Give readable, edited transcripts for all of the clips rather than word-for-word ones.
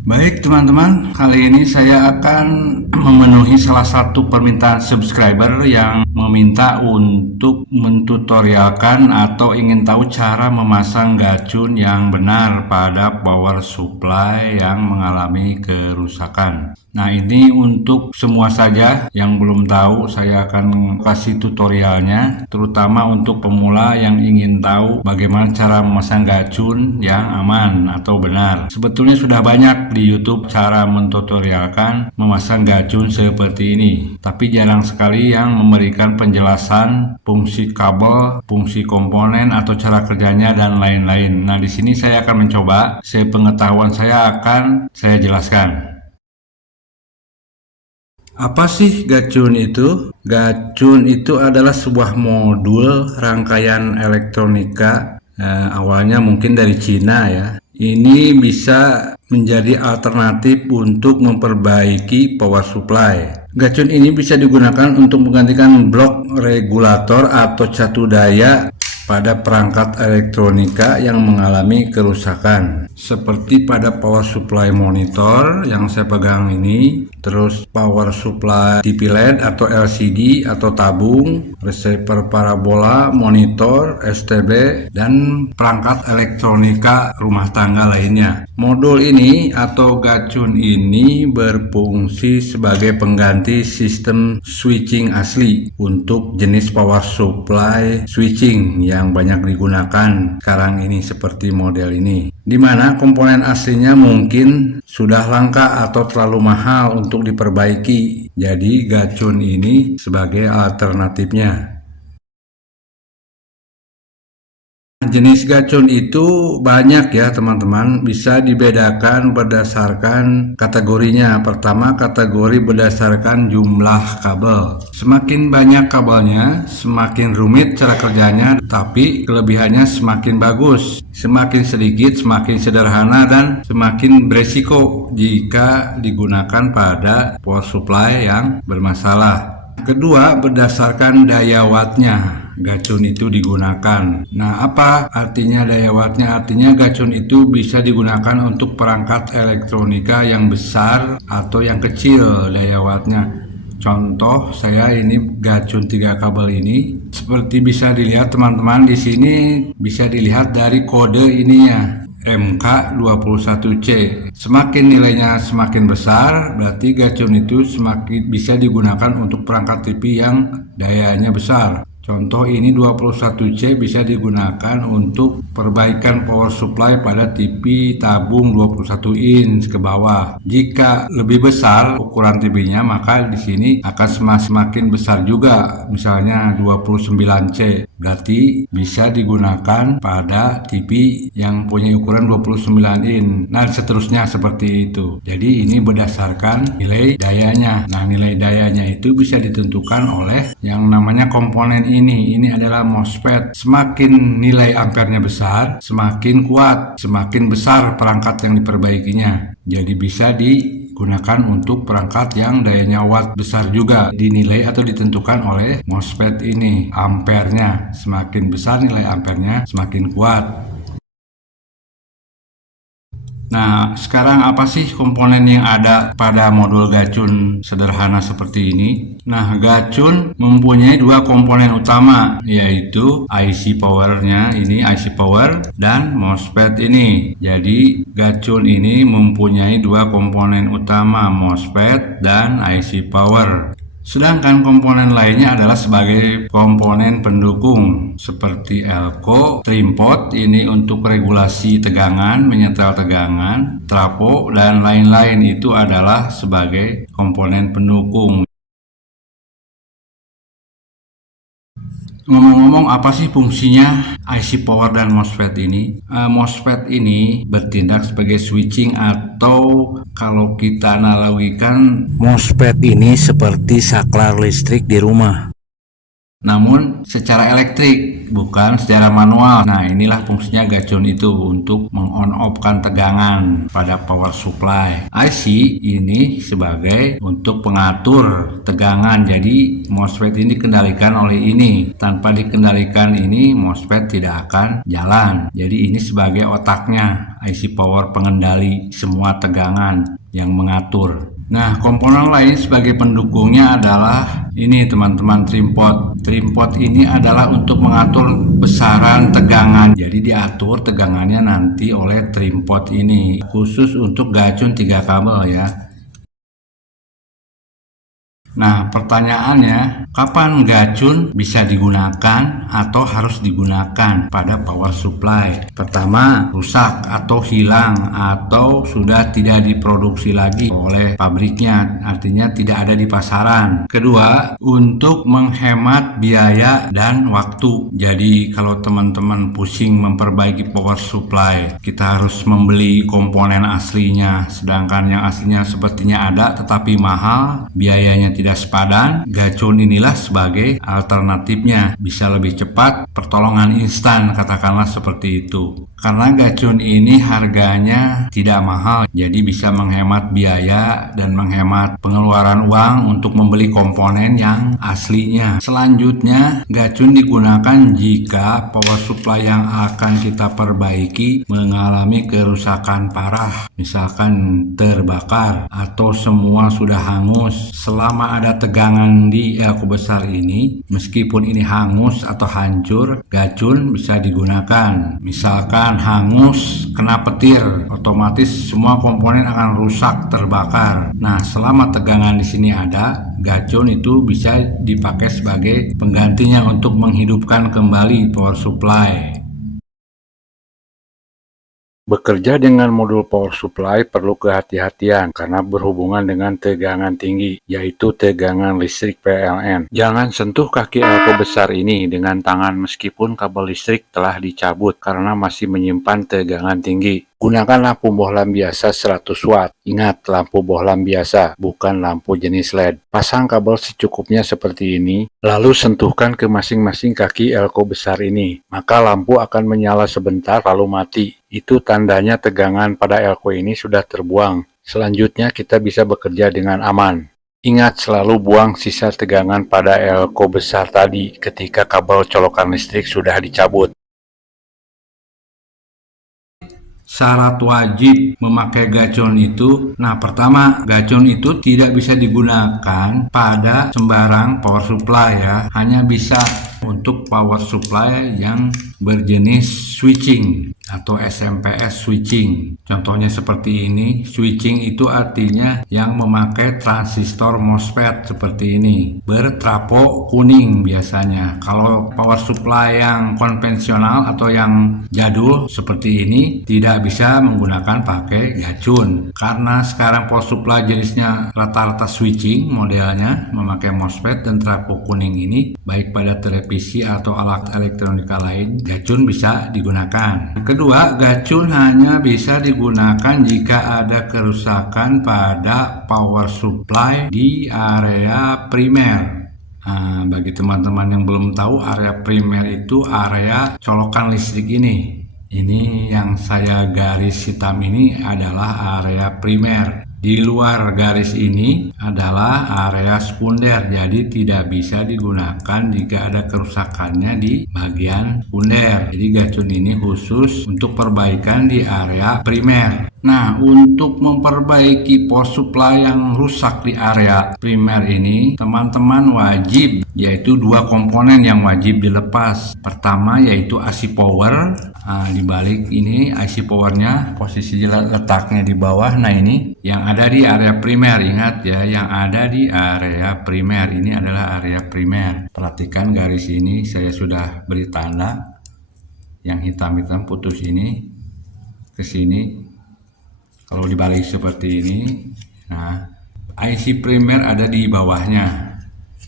Baik teman-teman, kali ini saya akan memenuhi salah satu permintaan subscriber yang meminta untuk mentutorialkan atau ingin tahu cara memasang gacun yang benar pada power supply yang mengalami kerusakan. Nah, ini untuk semua saja yang belum tahu, saya akan kasih tutorialnya, terutama untuk pemula yang ingin tahu bagaimana cara memasang gacun yang aman atau benar. Sebetulnya sudah banyak di YouTube cara mentutorialkan memasang gacun seperti ini, tapi jarang sekali yang memberikan penjelasan fungsi kabel, fungsi komponen atau cara kerjanya dan lain-lain. Nah, di sini saya akan mencoba, sepengetahuan saya akan saya jelaskan. Apa sih gacun itu? Gacun itu adalah sebuah modul rangkaian elektronika, awalnya mungkin dari Cina ya. Ini bisa menjadi alternatif untuk memperbaiki power supply. Gacun ini bisa digunakan untuk menggantikan blok regulator atau catu daya pada perangkat elektronika yang mengalami kerusakan, seperti pada power supply monitor yang saya pegang ini, terus power supply TV LED atau LCD atau tabung, receiver parabola, monitor, STB, dan perangkat elektronika rumah tangga lainnya. Modul ini atau gacun ini berfungsi sebagai pengganti sistem switching asli untuk jenis power supply switching yang banyak digunakan sekarang ini, seperti model ini, di mana komponen aslinya mungkin sudah langka atau terlalu mahal untuk diperbaiki. Jadi gacun ini sebagai alternatifnya. Jenis gacun itu banyak ya teman-teman, bisa dibedakan berdasarkan kategorinya. Pertama, kategori berdasarkan jumlah kabel. Semakin banyak kabelnya, semakin rumit cara kerjanya, tapi kelebihannya semakin bagus. Semakin sedikit, semakin sederhana, dan semakin beresiko jika digunakan pada power supply yang bermasalah. Kedua, berdasarkan daya wattnya gacun itu digunakan. Nah, apa artinya daya wattnya? Artinya gacun itu bisa digunakan untuk perangkat elektronika yang besar atau yang kecil daya wattnya. Contoh, saya ini gacun 3 kabel ini. Seperti bisa dilihat teman-teman, di sini bisa dilihat dari kode ininya, MK21C. Semakin nilainya semakin besar, berarti gacun itu semakin bisa digunakan untuk perangkat TV yang dayanya besar. Contoh ini 21C bisa digunakan untuk perbaikan power supply pada TV tabung 21 inch ke bawah. Jika lebih besar ukuran TV-nya, maka di sini akan semakin besar juga, misalnya 29C. Berarti bisa digunakan pada TV yang punya ukuran 29 inch. Nah, seterusnya seperti itu. Jadi ini berdasarkan nilai dayanya. Nah, nilai dayanya itu bisa ditentukan oleh yang namanya komponen ini. Ini adalah MOSFET. Semakin nilai ampernya besar, semakin kuat, semakin besar perangkat yang diperbaikinya. Jadi bisa digunakan untuk perangkat yang dayanya watt besar juga, dinilai atau ditentukan oleh MOSFET ini. Ampernya semakin besar, nilai ampernya semakin kuat. Nah, sekarang apa sih komponen yang ada pada modul gacun sederhana seperti ini? Nah, gacun mempunyai 2 komponen utama, yaitu IC powernya, ini IC power, dan MOSFET ini. Jadi, gacun ini mempunyai 2 komponen utama, MOSFET dan IC power. Sedangkan komponen lainnya adalah sebagai komponen pendukung seperti elko, trim pot ini untuk regulasi tegangan, menyetel tegangan, trafo, dan lain-lain itu adalah sebagai komponen pendukung. Ngomong-ngomong, apa sih fungsinya IC power dan MOSFET ini? MOSFET ini bertindak sebagai switching, atau kalau kita analogikan, MOSFET ini seperti saklar listrik di rumah, namun secara elektrik, bukan secara manual. Nah, inilah fungsinya gacun itu, untuk meng-on-off-kan tegangan pada power supply. IC ini sebagai untuk pengatur tegangan. Jadi MOSFET ini dikendalikan oleh ini. Tanpa dikendalikan ini, MOSFET tidak akan jalan. Jadi ini sebagai otaknya. IC power pengendali semua tegangan yang mengatur. Nah, komponen lain sebagai pendukungnya adalah ini teman-teman, trim pot. Trim pot ini adalah untuk mengatur besaran tegangan. Jadi diatur tegangannya nanti oleh trim pot ini. Khusus untuk gacun 3 kabel ya. Nah, pertanyaannya, kapan gacun bisa digunakan atau harus digunakan pada power supply? Pertama, rusak atau hilang atau sudah tidak diproduksi lagi oleh pabriknya, artinya tidak ada di pasaran. Kedua, untuk menghemat biaya dan waktu. Jadi, kalau teman-teman pusing memperbaiki power supply, kita harus membeli komponen aslinya, sedangkan yang aslinya sepertinya ada tetapi mahal, biayanya tidak sepadan. Gacun inilah sebagai alternatifnya, bisa lebih cepat, pertolongan instan, katakanlah seperti itu. Karena gacun ini harganya tidak mahal, jadi bisa menghemat biaya dan menghemat pengeluaran uang untuk membeli komponen yang aslinya. Selanjutnya, gacun digunakan jika power supply yang akan kita perbaiki mengalami kerusakan parah, misalkan terbakar atau semua sudah hangus. Selama ada tegangan di elko besar ini, meskipun ini hangus atau hancur, gacun bisa digunakan. Misalkan hangus, kena petir, otomatis semua komponen akan rusak, terbakar. Nah, selama tegangan di sini ada, gacun itu bisa dipakai sebagai penggantinya untuk menghidupkan kembali power supply. Bekerja dengan modul power supply perlu kehati-hatian karena berhubungan dengan tegangan tinggi, yaitu tegangan listrik PLN. Jangan sentuh kaki elko besar ini dengan tangan meskipun kabel listrik telah dicabut karena masih menyimpan tegangan tinggi. Gunakan lampu bohlam biasa 100 watt. Ingat, lampu bohlam biasa, bukan lampu jenis LED. Pasang kabel secukupnya seperti ini, lalu sentuhkan ke masing-masing kaki elko besar ini. Maka lampu akan menyala sebentar lalu mati. Itu tandanya tegangan pada elko ini sudah terbuang. Selanjutnya kita bisa bekerja dengan aman. Ingat selalu buang sisa tegangan pada elko besar tadi ketika kabel colokan listrik sudah dicabut. Syarat wajib memakai gacun itu, nah pertama, gacun itu tidak bisa digunakan pada sembarang power supply ya, hanya bisa untuk power supply yang berjenis switching atau SMPS switching. Contohnya seperti ini, switching itu artinya yang memakai transistor MOSFET seperti ini, bertrapo kuning biasanya. Kalau power supply yang konvensional atau yang jadul seperti ini tidak bisa menggunakan pakai gacun, karena sekarang power supply jenisnya rata-rata switching modelnya memakai MOSFET dan trapo kuning ini, baik pada televisi atau alat elektronika lain, gacun bisa digunakan. Kedua, gacun hanya bisa digunakan jika ada kerusakan pada power supply di area primer. Nah, bagi teman-teman yang belum tahu, area primer itu area colokan listrik ini. Ini yang saya garis hitam ini adalah area primer. Di luar garis ini adalah area sekunder, jadi tidak bisa digunakan jika ada kerusakannya di bagian sekunder. Jadi gacun ini khusus untuk perbaikan di area primer. Nah, untuk memperbaiki power supply yang rusak di area primer ini, teman-teman wajib, yaitu dua komponen yang wajib dilepas. Pertama yaitu IC power. Nah, di balik ini IC powernya, posisi letaknya di bawah. Nah, ini yang ada di area primer, ingat ya, yang ada di area primer ini adalah area primer. Perhatikan garis ini, saya sudah beri tanda yang hitam-hitam putus ini ke sini. Kalau dibalik seperti ini, nah IC primer ada di bawahnya,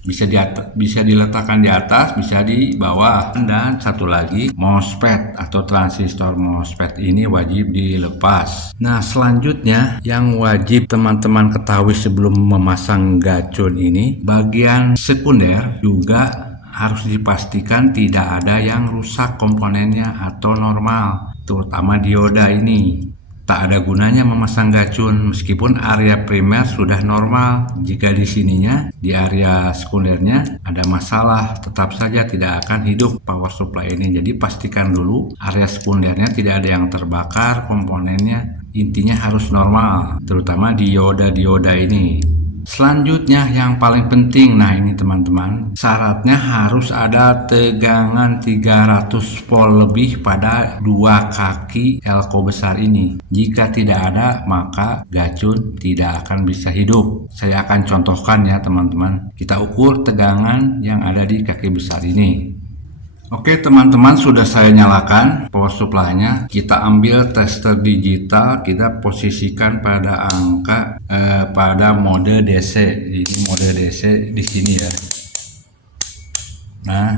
bisa diletakkan di atas, bisa di bawah. Dan satu lagi, MOSFET atau transistor MOSFET ini wajib dilepas. Nah, selanjutnya yang wajib teman-teman ketahui sebelum memasang gacun ini, bagian sekunder juga harus dipastikan tidak ada yang rusak komponennya atau normal, terutama dioda ini. tak ada gunanya memasang gacun meskipun area primer sudah normal. Jika di sininya, di area sekundernya ada masalah, tetap saja tidak akan hidup power supply ini. Jadi pastikan dulu area sekundernya tidak ada yang terbakar, komponennya intinya harus normal, terutama dioda-dioda ini. Selanjutnya yang paling penting, nah ini teman-teman, syaratnya harus ada tegangan 300 volt lebih pada dua kaki elko besar ini. Jika tidak ada, maka gacun tidak akan bisa hidup. Saya akan contohkan ya teman-teman. Kita ukur tegangan yang ada di kaki besar ini. Oke teman-teman, sudah saya nyalakan power supply-nya. Kita ambil tester digital, kita posisikan pada angka pada mode DC. Ini mode DC di sini ya. Nah,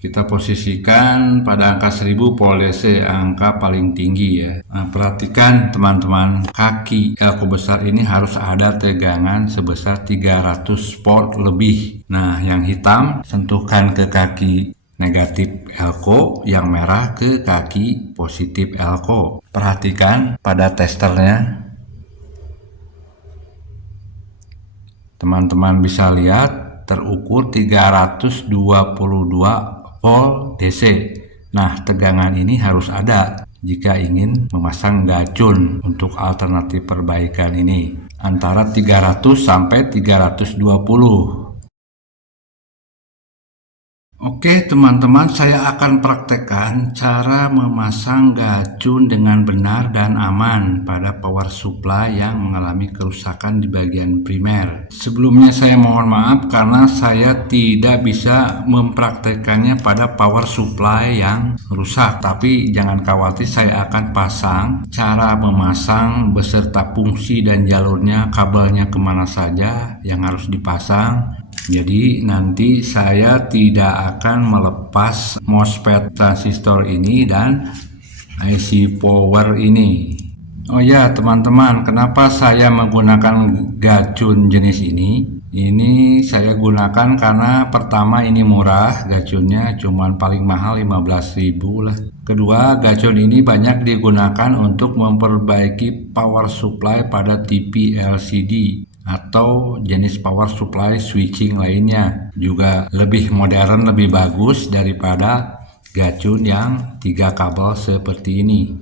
kita posisikan pada angka 1000 volt DC, angka paling tinggi ya. Nah, perhatikan teman-teman, kaki elko besar ini harus ada tegangan sebesar 300 volt lebih. Nah, yang hitam sentuhkan ke kaki negatif elko, yang merah ke kaki positif elko. Perhatikan pada testernya. Teman-teman bisa lihat terukur 322 volt DC. Nah, tegangan ini harus ada jika ingin memasang gacun untuk alternatif perbaikan ini, antara 300 sampai 320. Oke teman-teman, saya akan praktekkan cara memasang gacun dengan benar dan aman pada power supply yang mengalami kerusakan di bagian primer. Sebelumnya saya mohon maaf karena saya tidak bisa mempraktekannya pada power supply yang rusak. Tapi jangan khawatir, saya akan pasang cara memasang beserta fungsi dan jalurnya, kabelnya kemana saja yang harus dipasang. Jadi nanti saya tidak akan melepas MOSFET transistor ini dan IC power ini. Oh ya teman-teman, kenapa saya menggunakan gacun jenis ini? Ini saya gunakan karena pertama ini murah, gacunnya cuman paling mahal 15.000 lah. Kedua, gacun ini banyak digunakan untuk memperbaiki power supply pada TV LCD atau jenis power supply switching lainnya. Juga lebih modern, lebih bagus daripada gacun yang 3 kabel seperti ini.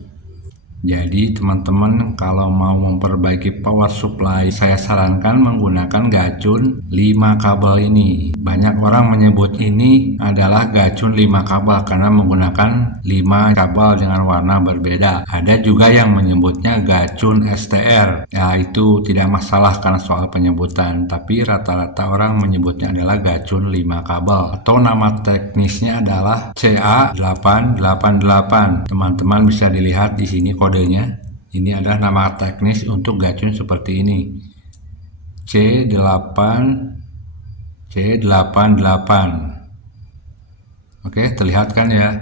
Jadi teman-teman kalau mau memperbaiki power supply, saya sarankan menggunakan gacun 5 kabel ini. Banyak orang menyebut ini adalah gacun 5 kabel karena menggunakan 5 kabel dengan warna berbeda. Ada juga yang menyebutnya gacun STR. Ya itu tidak masalah karena soal penyebutan, tapi rata-rata orang menyebutnya adalah gacun 5 kabel atau nama teknisnya adalah CA888. Teman-teman bisa dilihat di sini kodenya. Ini adalah nama teknis untuk gacun seperti ini, C88. Oke, terlihat kan ya?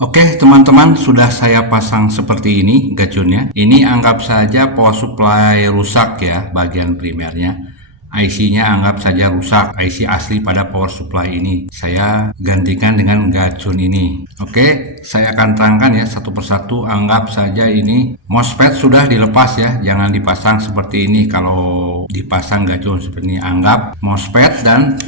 Oke teman-teman, sudah saya pasang seperti ini gacunnya. Ini anggap saja power supply rusak ya, bagian primernya. IC-nya anggap saja rusak, IC asli pada power supply ini. Saya gantikan dengan gacun ini. Oke, saya akan terangkan ya satu persatu. Anggap saja ini MOSFET sudah dilepas ya, jangan dipasang seperti ini. Kalau dipasang gacun seperti ini, anggap MOSFET dan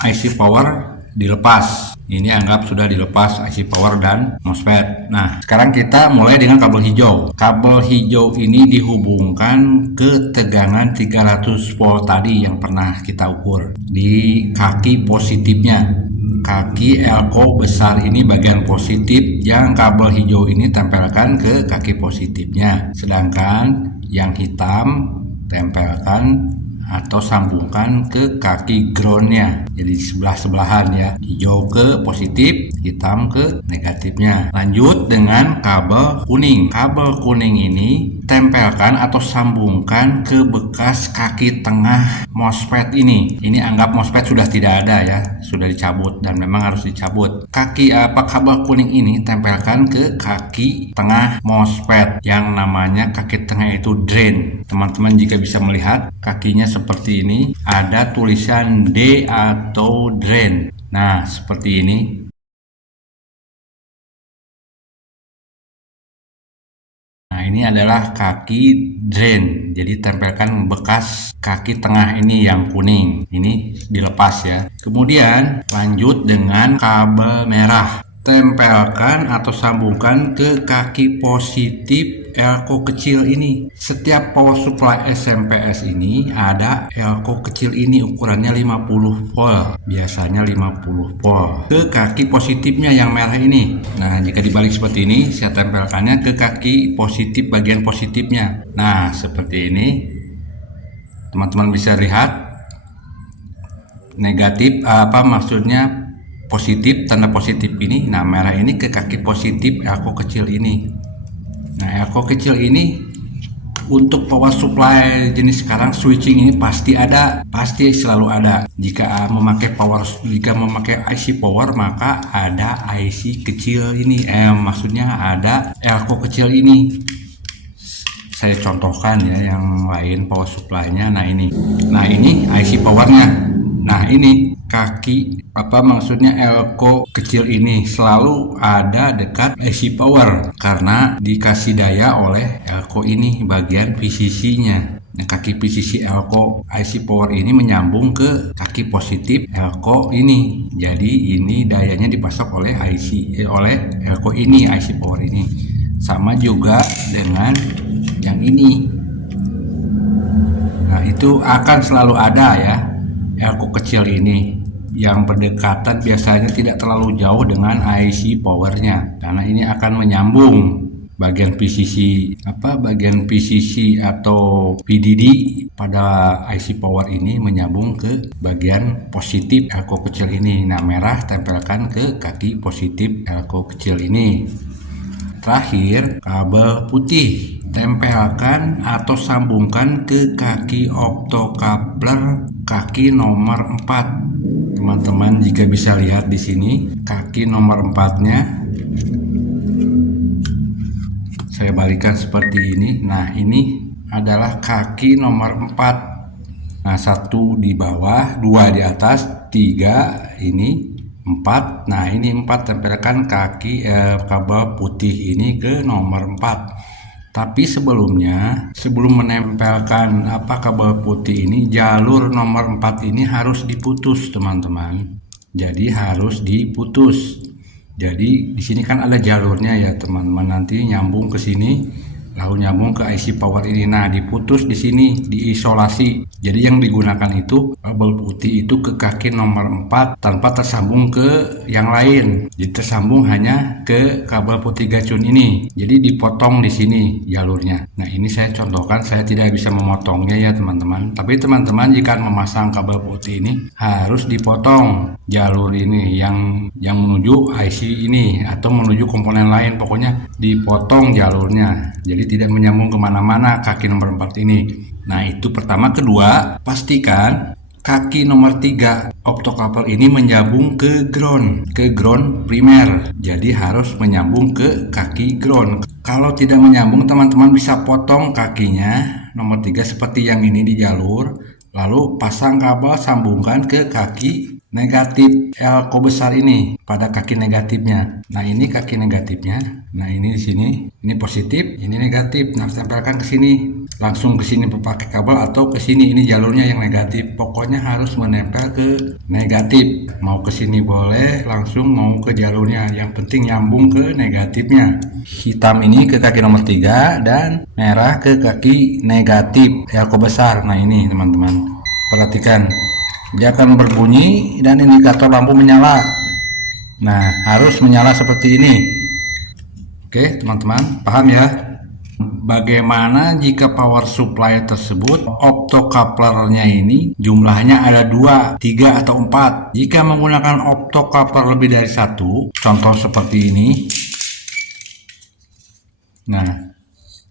IC power dilepas. Ini anggap sudah dilepas IC power dan MOSFET. Nah, sekarang kita mulai dengan kabel hijau. Kabel hijau ini dihubungkan ke tegangan 300 volt tadi yang pernah kita ukur di kaki positifnya. Kaki elko besar ini bagian positif, yang kabel hijau ini tempelkan ke kaki positifnya. Sedangkan yang hitam tempelkan atau sambungkan ke kaki groundnya, jadi sebelah-sebelahan ya, hijau ke positif, hitam ke negatifnya. Lanjut dengan kabel kuning. Kabel kuning ini tempelkan atau sambungkan ke bekas kaki tengah MOSFET ini. Ini anggap MOSFET sudah tidak ada ya, sudah dicabut dan memang harus dicabut. Kabel kuning ini tempelkan ke kaki tengah MOSFET yang namanya kaki tengah itu drain. Teman-teman jika bisa melihat kakinya seperti ini, ada tulisan D atau drain. Nah, seperti ini. ini adalah kaki drain, jadi tempelkan bekas kaki tengah ini yang kuning, ini dilepas ya. Kemudian lanjut dengan kabel merah, tempelkan atau sambungkan ke kaki positif elko kecil ini. Setiap power supply SMPS ini ada elko kecil ini, ukurannya 50 volt, biasanya 50 volt, ke kaki positifnya yang merah ini. Nah, jika dibalik seperti ini, saya tempelkannya ke kaki positif, bagian positifnya. Nah, seperti ini teman-teman bisa lihat negatif, maksudnya positif, tanda positif ini. Nah, merah ini ke kaki positif elko kecil ini. Nah, elko kecil ini untuk power supply jenis sekarang switching ini pasti ada, pasti selalu ada. Jika memakai IC power, maka ada IC kecil ini, maksudnya ada elko kecil ini. Saya contohkan ya yang lain power supply-nya. Nah ini IC powernya. Nah ini kaki maksudnya elko kecil ini selalu ada dekat IC power karena dikasih daya oleh elko ini bagian VCC-nya. Nah, kaki VCC elko IC power ini menyambung ke kaki positif elko ini. Jadi ini dayanya dipasok oleh oleh elko ini, IC power ini. Sama juga dengan yang ini. Nah, itu akan selalu ada ya. Elko kecil ini yang berdekatan biasanya tidak terlalu jauh dengan IC powernya, karena ini akan menyambung bagian PCC atau PDD pada IC power ini, menyambung ke bagian positif elko kecil ini. Nah, merah tempelkan ke kaki positif elko kecil ini. Terakhir, kabel putih tempelkan atau sambungkan ke kaki optocoupler kaki nomor 4. Teman-teman jika bisa lihat di sini kaki nomor 4-nya saya balikan seperti ini. Nah, ini adalah kaki nomor 4. Nah, 1 di bawah, 2 di atas, 3 ini 4. Nah, ini 4 tempelkan kaki kabel putih ini ke nomor 4. Tapi sebelum menempelkan kabel putih ini, jalur nomor 4 ini harus diputus, teman-teman. Jadi harus diputus. Jadi di sini kan ada jalurnya ya, teman-teman. Nanti nyambung ke sini, lalu nyambung ke IC power ini. Nah, diputus di sini, diisolasi. Jadi yang digunakan itu kabel putih itu ke kaki nomor 4 tanpa tersambung ke yang lain. Jadi tersambung hanya ke kabel putih gacun ini. Jadi dipotong di sini jalurnya. Nah, ini saya contohkan, saya tidak bisa memotongnya ya, teman-teman. Tapi teman-teman jika memasang kabel putih ini harus dipotong jalur ini yang menuju IC ini atau menuju komponen lain, pokoknya dipotong jalurnya. Jadi tidak menyambung kemana-mana kaki nomor 4 ini. Nah, itu pertama. Kedua, pastikan kaki nomor 3 optocoupler ini menyambung ke ground primer. Jadi harus menyambung ke kaki ground. Kalau tidak menyambung, teman-teman bisa potong kakinya nomor 3 seperti yang ini di jalur, lalu pasang kabel, sambungkan ke kaki negatif elko besar ini pada kaki negatifnya. Nah, ini kaki negatifnya. Nah, ini di sini, ini positif, ini negatif. Nah, tempelkan ke sini, langsung ke sini pakai kabel atau ke sini, ini jalurnya yang negatif. Pokoknya harus menempel ke negatif. Mau ke sini boleh, langsung mau ke jalurnya. Yang penting nyambung ke negatifnya. Hitam ini ke kaki nomor 3 dan merah ke kaki negatif elko besar. Nah, ini teman-teman, perhatikan. Dia akan berbunyi dan indikator lampu menyala. Nah, harus menyala seperti ini. Oke, teman-teman, paham ya? Bagaimana jika power supply tersebut optocouplernya ini jumlahnya ada 2, 3, atau 4? Jika menggunakan optocoupler lebih dari 1, contoh seperti ini.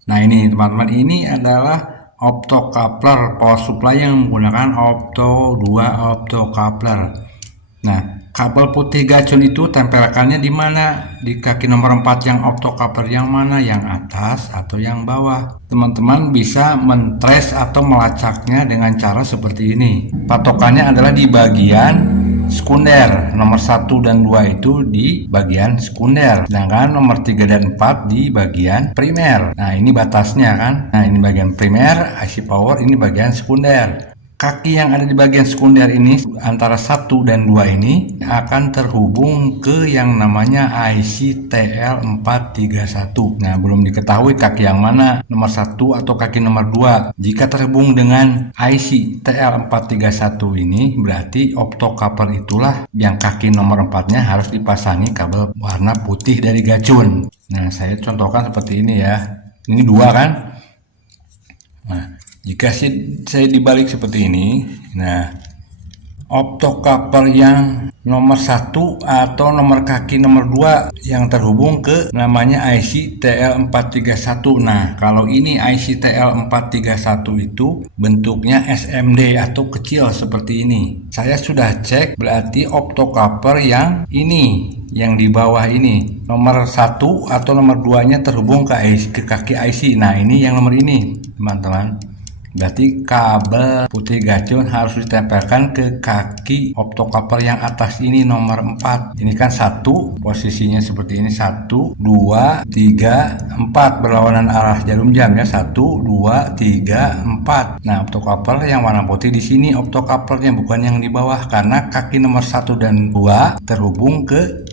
Nah ini teman-teman, ini adalah optocoupler power supply yang menggunakan optocoupler. Nah, kabel putih gacun itu tempelkannya di mana? Di kaki nomor 4 yang optocoupler yang mana? Yang atas atau yang bawah? Teman-teman bisa mentrace atau melacaknya dengan cara seperti ini. Patokannya adalah di bagian sekunder. Nomor 1 dan 2 itu di bagian sekunder, sedangkan nomor 3 dan 4 di bagian primer. Nah, ini batasnya kan. Nah, ini bagian primer IC power, ini bagian sekunder. Kaki yang ada di bagian sekunder ini antara 1 dan 2 ini akan terhubung ke yang namanya IC TL431. Nah, belum diketahui kaki yang mana, nomor 1 atau kaki nomor 2. Jika terhubung dengan IC TL431 ini, berarti optocouple itulah yang kaki nomor 4-nya harus dipasangi kabel warna putih dari gacun. Nah, saya contohkan seperti ini ya. Ini 2 kan? Nah, jika saya dibalik seperti ini, nah optocouple yang nomor 1 atau nomor kaki nomor 2 yang terhubung ke namanya IC TL431. Nah, kalau ini IC TL431 itu bentuknya SMD atau kecil seperti ini. Saya sudah cek, berarti optocouple yang ini, yang di bawah ini, nomor 1 atau nomor 2-nya terhubung ke kaki IC. Nah, ini yang nomor ini, teman-teman. Berarti kabel putih gacun harus ditempelkan ke kaki optocouple yang atas ini, nomor 4. Ini kan 1, posisinya seperti ini, 1, 2, 3, 4 berlawanan arah jarum jam ya, 1, 2, 3, 4. Nah, optocouple yang warna putih di sini optocouple-nya, bukan yang di bawah, karena kaki nomor 1 dan 2 terhubung ke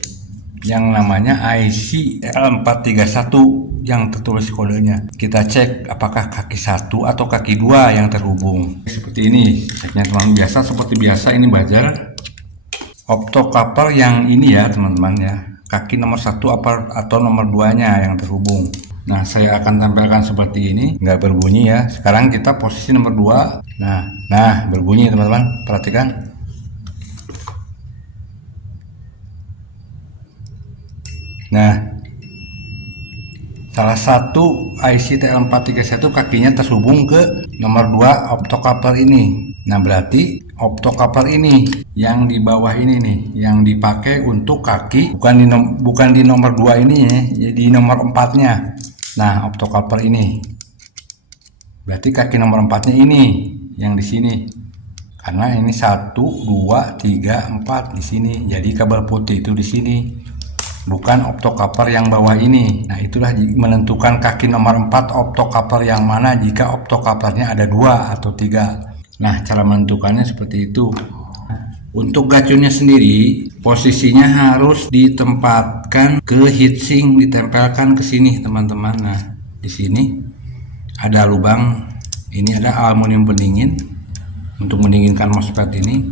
yang namanya IC L431 yang tertulis kodenya. Kita cek apakah kaki 1 atau kaki 2 yang terhubung. Seperti ini ceknya teman-teman. Biasa seperti biasa, ini buzzer optocouple yang ini ya teman-teman ya, kaki nomor 1 atau nomor 2-nya yang terhubung. Nah, saya akan tampilkan seperti ini, nggak berbunyi ya. Sekarang kita posisi nomor 2. Nah berbunyi teman-teman, perhatikan. Nah, salah satu IC TL431 kakinya terhubung ke nomor 2 optocouple ini. Nah, berarti optocouple ini yang di bawah ini nih yang dipakai untuk kaki, bukan di nomor 2 ini ya, di nomor 4-nya. Nah, optocouple ini. Berarti kaki nomor 4-nya ini yang di sini. Karena ini 1, 2, 3, 4 di sini. Jadi kabel putih itu di sini, bukan optocouple yang bawah ini. Nah, itulah menentukan kaki nomor 4 optocouple yang mana jika optocouple-nya ada 2 atau 3. Nah, cara menentukannya seperti itu. Untuk gacunnya sendiri, posisinya harus ditempatkan ke heatsink, ditempelkan ke sini teman-teman. Nah, di sini ada lubang, ini ada aluminium pendingin untuk mendinginkan MOSFET ini.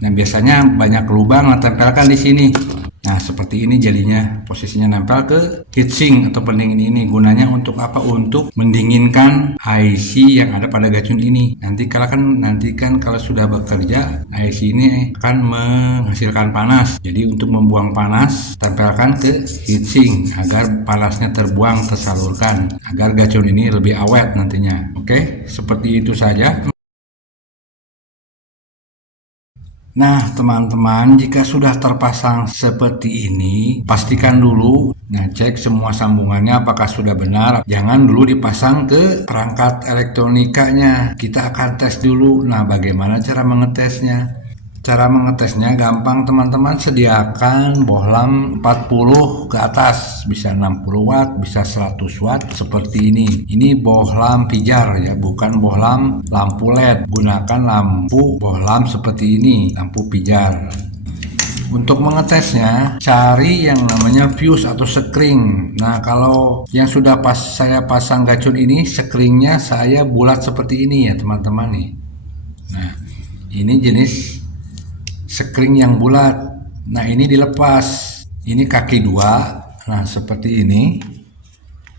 Nah, biasanya banyak lubang, tempelkan di sini. Nah, seperti ini jadinya, posisinya nempel ke heatsink atau pendingin ini. Gunanya untuk apa? Untuk mendinginkan IC yang ada pada gacun ini. Nanti kan kalau sudah bekerja, IC ini akan menghasilkan panas. Jadi untuk membuang panas, tempelkan ke heatsink agar panasnya terbuang, tersalurkan, agar gacun ini lebih awet nantinya. Oke, seperti itu saja. Nah, teman-teman, jika sudah terpasang seperti ini, pastikan dulu, cek semua sambungannya apakah sudah benar. Jangan dulu dipasang ke perangkat elektronikanya. Kita akan tes dulu. Nah, bagaimana cara mengetesnya? Cara mengetesnya gampang teman-teman, sediakan bohlam 40 ke atas, bisa 60 watt, bisa 100 watt seperti ini. Ini bohlam pijar ya, bukan bohlam lampu LED. Gunakan lampu bohlam seperti ini, lampu pijar. Untuk mengetesnya, cari yang namanya fuse atau sekring. Nah, kalau yang sudah saya pasang gacun ini, sekringnya saya bulat seperti ini ya teman-teman nih. Nah, ini jenis sekring yang bulat. Nah, ini dilepas, ini kaki 2. Nah, seperti ini.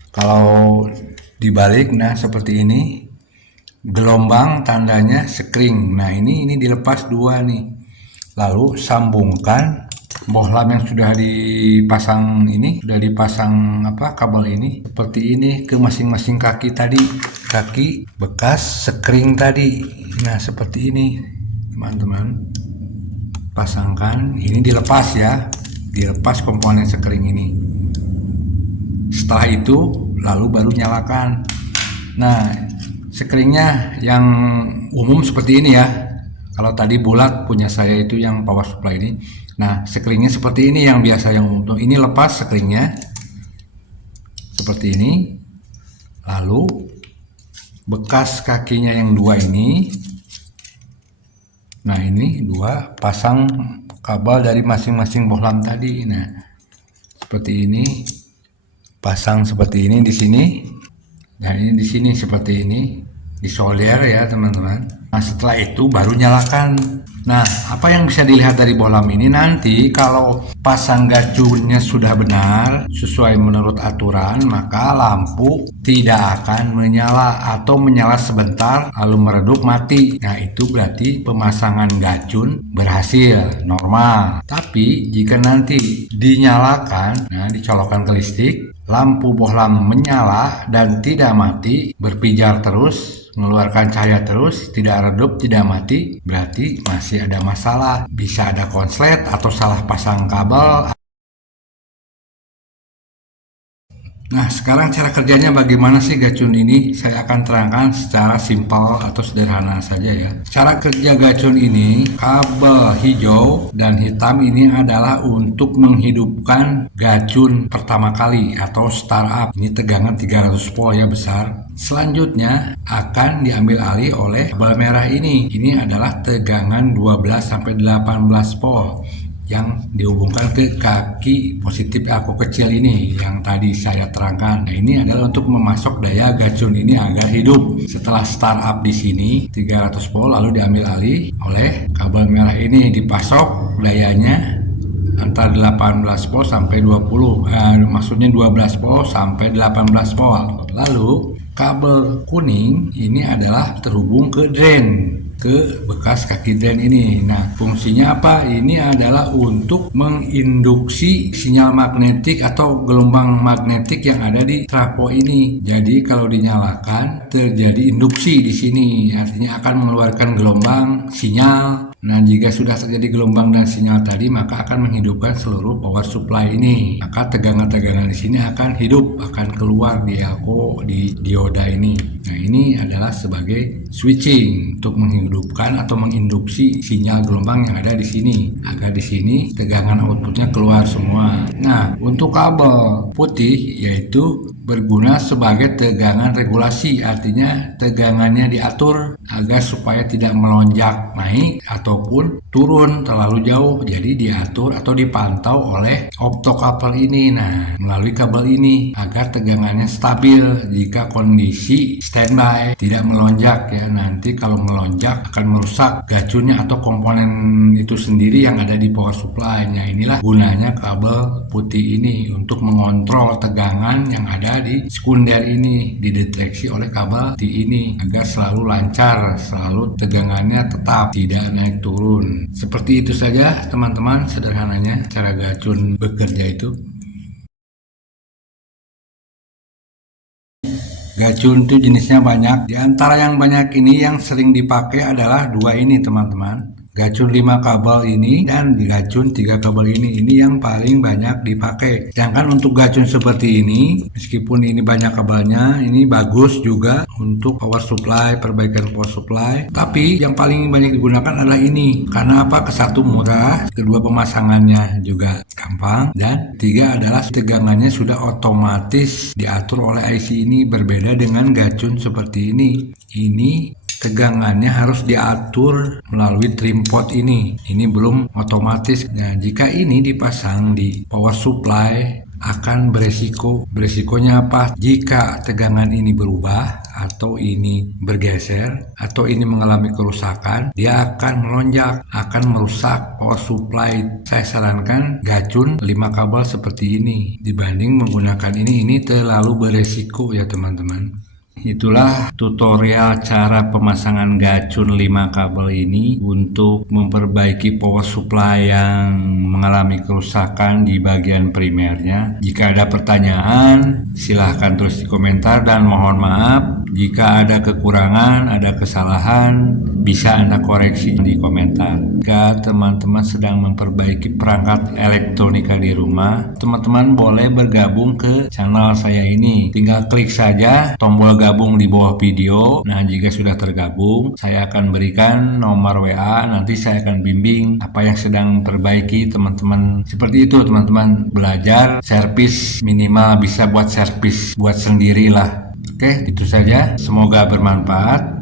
Kalau dibalik, nah seperti ini, gelombang tandanya sekring. Nah, ini dilepas 2 nih. Lalu sambungkan bohlam yang sudah dipasang ini, kabel ini seperti ini ke masing-masing kaki tadi, kaki bekas sekring tadi. Nah, seperti ini teman-teman, pasangkan. Ini dilepas ya, dilepas komponen sekring ini. Setelah itu lalu baru nyalakan. Nah, sekringnya yang umum seperti ini ya, Kalau tadi bulat punya saya itu yang power supply ini. Nah, sekringnya seperti ini yang biasa yang umum. Ini lepas sekringnya seperti ini. Lalu bekas kakinya yang dua ini. Nah, ini dua pasang kabel dari masing-masing bohlam tadi. Nah, seperti ini. Pasang seperti ini di sini. Dan ini di sini seperti ini. Disolder ya teman-teman. Nah, setelah itu baru nyalakan. Nah, apa yang bisa dilihat dari bohlam ini nanti kalau pasang gacunnya sudah benar sesuai menurut aturan, maka lampu tidak akan menyala atau menyala sebentar lalu meredup mati. Nah, itu berarti pemasangan gacun berhasil, normal. Tapi jika nanti dinyalakan, nah dicolokkan ke listrik, lampu bohlam menyala dan tidak mati, berpijar terus, mengeluarkan cahaya terus, tidak redup, tidak mati, berarti masih ada masalah. Bisa ada konslet atau salah pasang kabel. Nah, sekarang cara kerjanya bagaimana sih gacun ini? Saya akan terangkan secara simpel atau sederhana saja ya. Cara kerja gacun ini, kabel hijau dan hitam ini adalah untuk menghidupkan gacun pertama kali atau startup. Ini tegangan 300 volt ya besar. Selanjutnya akan diambil alih oleh kabel merah ini. Ini adalah tegangan 12-18 volt yang dihubungkan ke kaki positif aku kecil ini yang tadi saya terangkan. Nah, ini adalah untuk memasok daya gacun ini agar hidup. Setelah startup di sini 300 volt lalu diambil alih oleh kabel merah ini, dipasok dayanya antara 18 volt sampai 20. Maksudnya 12 volt sampai 18 volt. Lalu kabel kuning ini adalah terhubung ke drain, ke bekas kaki drain ini. Nah, fungsinya apa? Ini adalah untuk menginduksi sinyal magnetik atau gelombang magnetik yang ada di trafo ini. Jadi kalau dinyalakan terjadi induksi di sini, artinya akan mengeluarkan gelombang sinyal. Nah, jika sudah terjadi gelombang dan sinyal tadi, maka akan menghidupkan seluruh power supply ini. Maka tegangan-tegangan di sini akan hidup, akan keluar di elko, di dioda ini. Nah, ini adalah sebagai switching untuk menghidupkan atau menginduksi sinyal gelombang yang ada di sini, agar di sini tegangan outputnya keluar semua. Nah, untuk kabel putih yaitu berguna sebagai tegangan regulasi, artinya tegangannya diatur agar supaya tidak melonjak naik ataupun turun terlalu jauh, jadi diatur atau dipantau oleh optokabel ini. Nah, melalui kabel ini agar tegangannya stabil jika kondisi standby, tidak melonjak ya. Nanti kalau melonjak akan merusak gacunnya atau komponen itu sendiri yang ada di power supply-nya. Inilah gunanya kabel putih ini, untuk mengontrol tegangan yang ada di sekunder ini, dideteksi oleh kabel putih ini agar selalu lancar, selalu tegangannya tetap, tidak naik turun. Seperti itu saja teman-teman, sederhananya cara gacun bekerja itu. Gacun itu jenisnya banyak. Di antara yang banyak ini yang sering dipakai adalah dua ini teman-teman. Gacun 5 kabel ini dan gacun 3 kabel ini yang paling banyak dipakai. Sedangkan untuk gacun seperti ini, meskipun ini banyak kabelnya, ini bagus juga untuk power supply, perbaikan power supply. Tapi yang paling banyak digunakan adalah ini. Karena apa? Kesatu murah, kedua pemasangannya juga gampang, dan tiga adalah tegangannya sudah otomatis diatur oleh IC ini, berbeda dengan gacun seperti ini. Ini tegangannya harus diatur melalui trim pot ini. Ini belum otomatis. Nah, jika ini dipasang di power supply akan beresiko. Beresikonya apa? Jika tegangan ini berubah atau ini bergeser atau ini mengalami kerusakan, dia akan melonjak, akan merusak power supply. Saya sarankan gacun 5 kabel seperti ini dibanding menggunakan ini terlalu beresiko ya teman-teman. Itulah tutorial cara pemasangan gacun 5 kabel ini untuk memperbaiki power supply yang mengalami kerusakan di bagian primernya. Jika ada pertanyaan, silahkan tulis di komentar, dan mohon maaf jika ada kekurangan, ada kesalahan, bisa Anda koreksi di komentar. Jika teman-teman sedang memperbaiki perangkat elektronika di rumah, teman-teman boleh bergabung ke channel saya ini. Tinggal klik saja tombol gabung bergabung di bawah video. Nah, jika sudah tergabung, saya akan berikan nomor WA. Nanti saya akan bimbing apa yang sedang perbaiki teman-teman. Seperti itu teman-teman, belajar servis minimal bisa buat servis buat sendirilah. Oke, itu saja. Semoga bermanfaat.